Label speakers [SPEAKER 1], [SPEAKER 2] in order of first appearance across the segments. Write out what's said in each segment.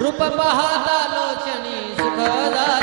[SPEAKER 1] ರೂಪ
[SPEAKER 2] ಬಹದಾಲೋಚನಿ ಸುಖದ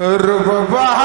[SPEAKER 2] Rubabah!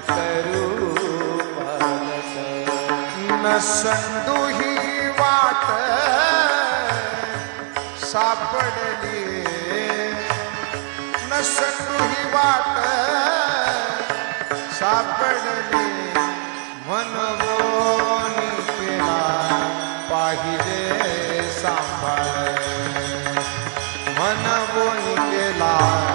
[SPEAKER 3] स्वरूप न
[SPEAKER 1] संदुही वाट सापडली
[SPEAKER 3] न संदुही वाट सापडली मनवोन केला पाहिजे सांभाळ. मनवोन केला.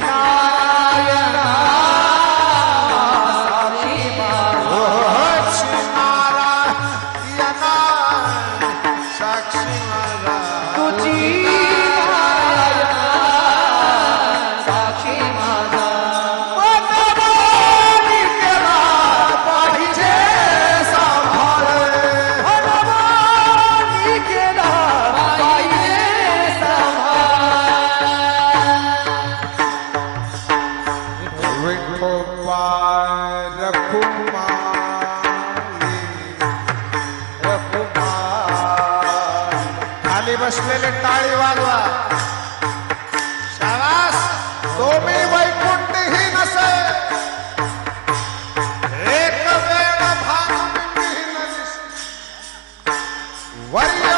[SPEAKER 1] Naina. What?